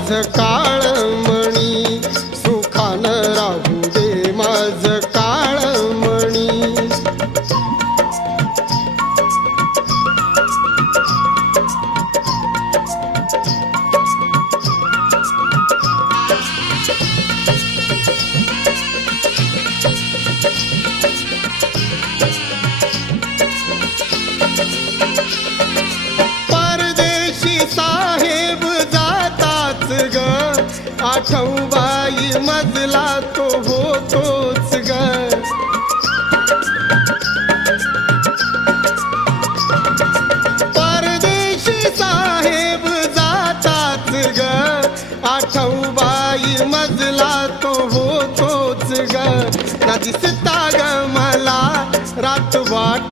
माझ काळमणी, सुखानं राहू दे माझ काळमणी. परदेशी साहेब जाताच ग, आठवबाई मजला तो होतोच ग. परदेशी साहेब जाताच ग, आठवबाई मजला तो होतोच ग. ना दिसता ग मला रात वाट